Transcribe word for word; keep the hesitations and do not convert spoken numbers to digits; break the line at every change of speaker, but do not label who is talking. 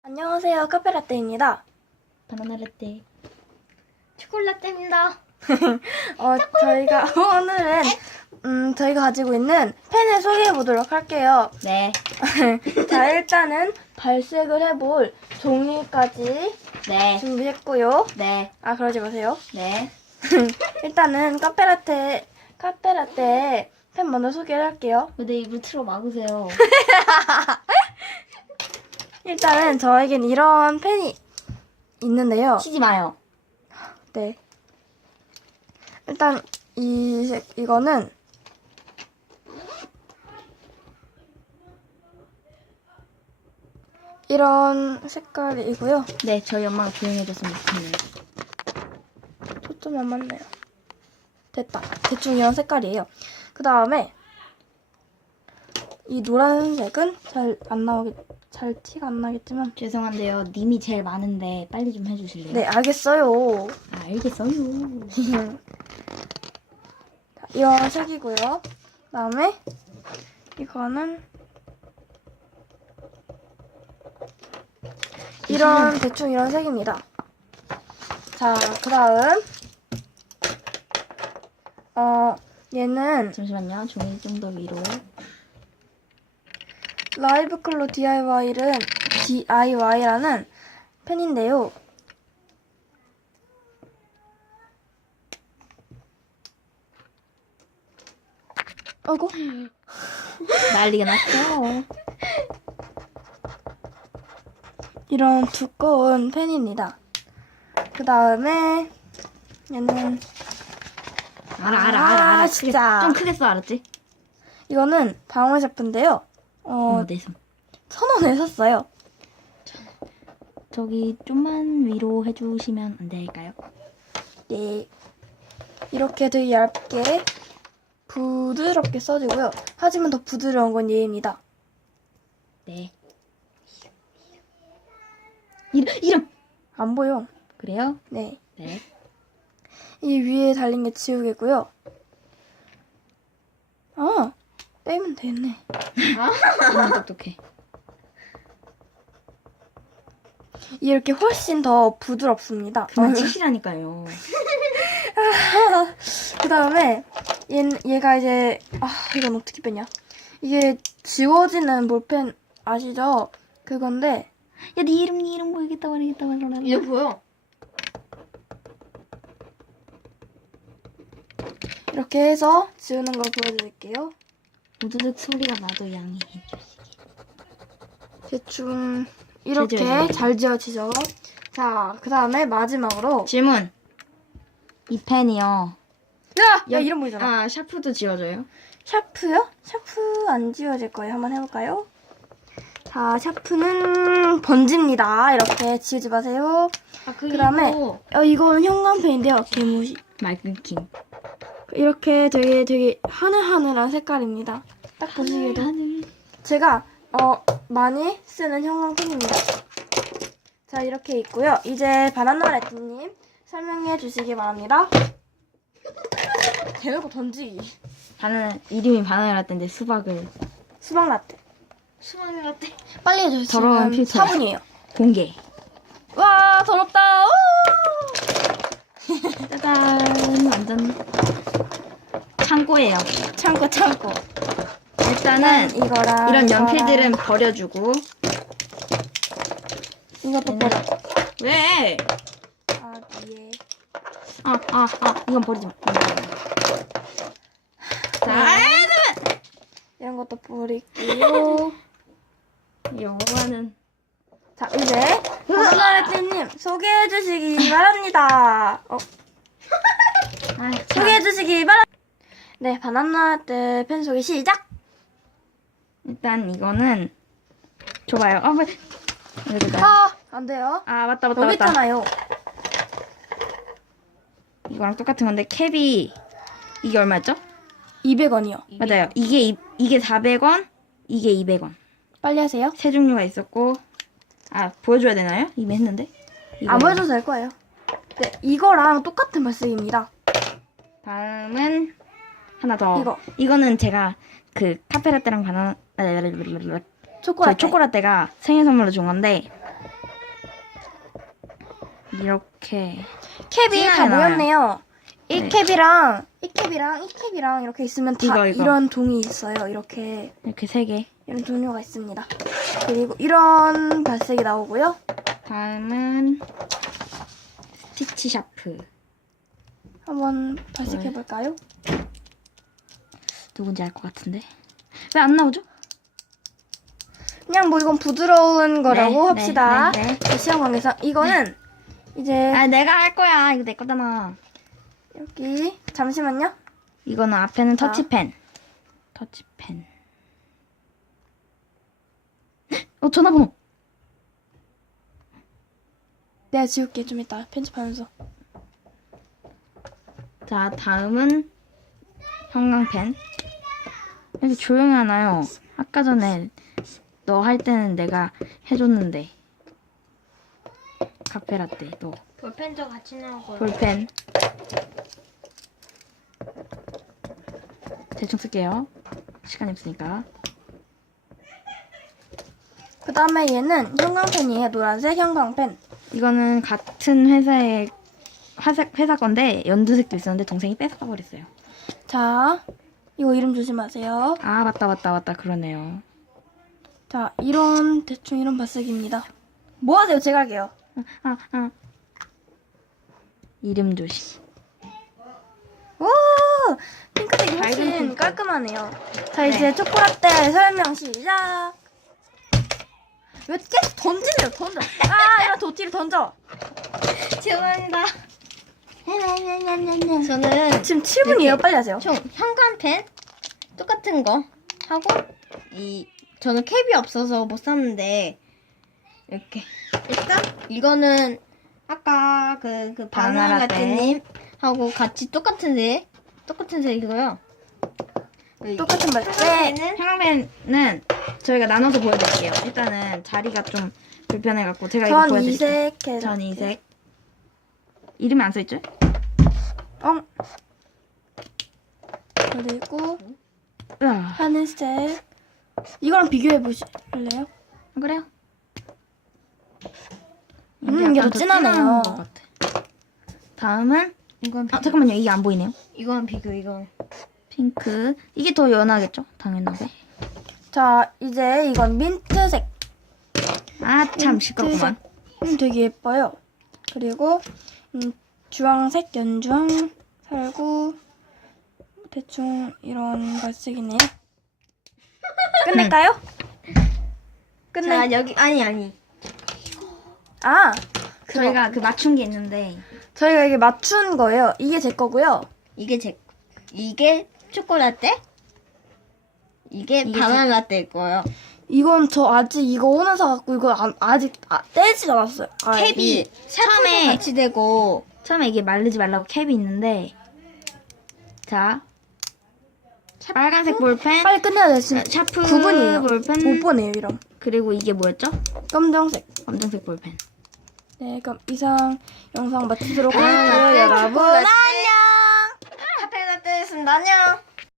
안녕하세요. 카페라떼입니다.
바나나 라떼.
초콜라떼입니다.
어, 저희가 오늘은 음, 저희가 가지고 있는 펜을 소개해 보도록 할게요.
네.
자, 일단은 발색을 해볼 종이까지
네.
준비했고요.
네.
아, 그러지 마세요.
네.
일단은 카페라떼 카페라떼 펜 먼저 소개를 할게요.
근데 입을 틀어 막으세요.
일단은 저에겐 이런 펜이 있는데요.
치지 마요.
네. 일단 이 색, 이거는 이런 색깔이고요.
네, 저희 엄마가 조용해졌으면 좋겠네요.
초점이 안 맞네요. 됐다. 대충 이런 색깔이에요. 그 다음에 이 노란색은 잘 안 나오겠, 잘 티가 안 나겠지만.
죄송한데요. 님이 제일 많은데 빨리 좀 해주실래요?
네, 알겠어요.
아, 알겠어요.
자, 이런 색이고요. 그 다음에 이거는 이런 대충 이런 색입니다. 자, 그 다음 어 얘는
잠시만요. 종이 좀 더 위로.
라이브 컬러 디아이와이는 디아이와이라는 펜인데요. 아이고.
난리가 났어.
이런 두꺼운 펜입니다. 그 다음에 얘는
알아, 알아, 알아, 알아.
진짜.
좀 크게 써, 알았지?
이거는 방울 셰프인데요. 어,
어, 내 손.
천 원에 샀어요.
저기 좀만 위로 해주시면 안 될까요?
네. 이렇게 되게 얇게 부드럽게 써주고요. 하지만 더 부드러운 건 얘입니다.
네. 이름, 이름!
안 보여.
그래요?
네.
네.
이 위에 달린 게 지우개고요. 아, 떼면 되네.
너무 똑똑해.
이렇게 훨씬 더 부드럽습니다.
그만 치시라니까요.
그 다음에 얘, 얘가 이제 아 이건 어떻게 빼냐. 이게 지워지는 볼펜 아시죠? 그건데
야, 네 이름, 네 이름 보이겠다, 보이겠다, 보이겠다.
이제 보여.
이렇게 해서 지우는 걸 보여드릴게요.
우드득 소리가 나도 양해해 주시기.
대충 이렇게
지워져요.
잘 지워지죠. 자, 그 다음에 마지막으로
질문. 이 펜이요.
야! 야 이름 보이잖아.
아, 샤프도 지워져요?
샤프요? 샤프 안 지워질 거예요. 한번 해볼까요? 자, 샤프는 번집니다. 이렇게 지우지 마세요.
아,
그 다음에 어, 이건 형광펜인데요. 개무시.
말 끊김.
이렇게 되게 되게 하늘하늘한 색깔입니다. 딱 보시기에도
하늘.
제가 어 많이 쓰는 형광펜입니다. 자, 이렇게 있고요. 이제 바나나 레트님 설명해 주시기 바랍니다. 대놓고 던지기.
바나나, 이름이 바나나 라떼인데 수박을.
수박 라떼.
수박이 라떼.
빨리 해주세요.
더러운
지금
필터요.
사 분이에요.
공개.
와, 더럽다. 우!
짜잔. 완전 창고예요.
참고 참고.
일단은
이거랑
이런
이거랑
연필들은 버려주고.
이것도
얘는-
버려.
왜?
아, 뒤에.
아, 아, 아. 이건 버리지 마. 자,
이런 것도 버릴게요.
요거는.
자, 이제 바나나 레트님 소개해 주시기 바랍니다. 어,
아,
소개해 주시기 바랍니다. 네, 바나나 라떼 펜 소개 시작.
일단 이거는 줘봐요. 아, 왜? 이거
아, 안 돼요.
아, 맞다, 맞다,
여기
맞다.
있잖아요.
이거랑 똑같은 건데 캡이 이게 얼마였죠?
이백 원이요.
맞아요. 이게 이, 이게 사백 원, 이게 이백 원.
빨리 하세요.
세 종류가 있었고, 아 보여줘야 되나요? 이미 했는데. 이거.
안 보여줘도 될 거예요. 네, 이거랑 똑같은 발색입니다.
다음은 하나 더.
이거.
이거는 제가 그 카페라떼랑 바나나,
초콜릿.
저 초콜라떼가 생일 선물로 준 건데 이렇게
캡이 다
진하게 나와요.
모였네요. 이
네.
캡이랑 이 캡이랑 이 캡이랑 이렇게 있으면 다
이거, 이거.
이런 동이 있어요. 이렇게
이렇게 세 개.
이런 종류가 있습니다. 그리고 이런 발색이 나오고요.
다음은 스티치 샤프.
한번 발색해 볼까요?
누군지 알 것 같은데. 왜 안 나오죠?
그냥 뭐 이건 부드러운 거라고
네,
합시다.
네, 네,
시험 관계상 이거는 이제
아, 내가 할 거야. 이거 내 거잖아.
여기 잠시만요.
이거는 앞에는
자.
터치펜. 터치펜. 어, 전화번호.
내가 지울게 좀 이따 편집하면서.
자, 다음은 형광펜. 이렇게 조용히 하나요? 아까 전에 너 할 때는 내가 해줬는데. 카페라떼, 너.
볼펜도 같이 나오고요.
볼펜. 대충 쓸게요. 시간이 없으니까.
그 다음에 얘는 형광펜이에요. 노란색 형광펜.
이거는 같은 회사의 회사, 회사 건데 연두색도 있었는데 동생이 뺏어가 버렸어요.
자, 이거 이름 조심하세요.
아, 맞다 맞다 맞다 그러네요.
자, 이런 대충 이런 발색입니다. 뭐 하세요? 제가 할게요.
아, 아. 이름 조심.
오! 핑크색이
밝은
훨씬
핑크.
깔끔하네요. 자,
네.
이제 초콜릿대 설명 시작! 왜 계속 던지세요? 던져! 아, 이런 도티를 던져!
죄송합니다. 저는
지금 칠 분이에요. 빨리 하세요.
총 형광펜 똑같은 거 하고 이 저는 캡이 없어서 못 샀는데 이렇게 일단 이거는 아까 그, 그
바나나
바나나
라떼.
라떼님 하고 같이 똑같은 색 똑같은 색이고요.
똑같은 발색.
형광펜은
형광펜은 저희가 나눠서 보여드릴게요. 일단은 자리가 좀 불편해갖고 제가 이거
전
보여드릴게요.
이색 해서.
전 이색. 이름이 안 써있죠?
엉. 그리고
으아.
하늘색. 이거랑 비교해 보실래요?
그래요?
음, 이게
약간
더 진하네요.
진한 것 같아. 다음은
이건 비교.
아 잠깐만요. 이게 안 보이네요.
이건 비교 이건
핑크. 이게 더 연하겠죠? 당연하게.
자, 이제 이건 민트색.
아 참 시끄럽구만.
음, 되게 예뻐요. 그리고 음, 주황색, 연주황, 살구 대충 이런 발색이네요. 끝낼까요? 끝내.
자 여기 아니 아니
아, 그거.
저희가 그 맞춘 게 있는데
저희가 이게 맞춘 거예요. 이게 제 거고요.
이게 제 이게 초콜라떼 이게,
이게
바나나 라떼일 거예요.
이건 저 아직 이거 오늘 사갖고 이거 안- 아직 아, 떼지 않았어요. 아,
캡이
이-
처음에
처음에
같이 되고
처음에 이게 마르지 말라고 캡이 있는데 자 빨간색 볼펜
빨리 끝내야 돼. 지금
샤프
구 분이에요.
볼펜
못 보네요, 이런.
그리고 이게 뭐였죠?
검정색.
검정색 볼펜.
네, 그럼 이상 영상 마치도록
아,
할게요,
네,
여러분.
초콜릿.
안녕!
카페 라떼였습니다. 안녕.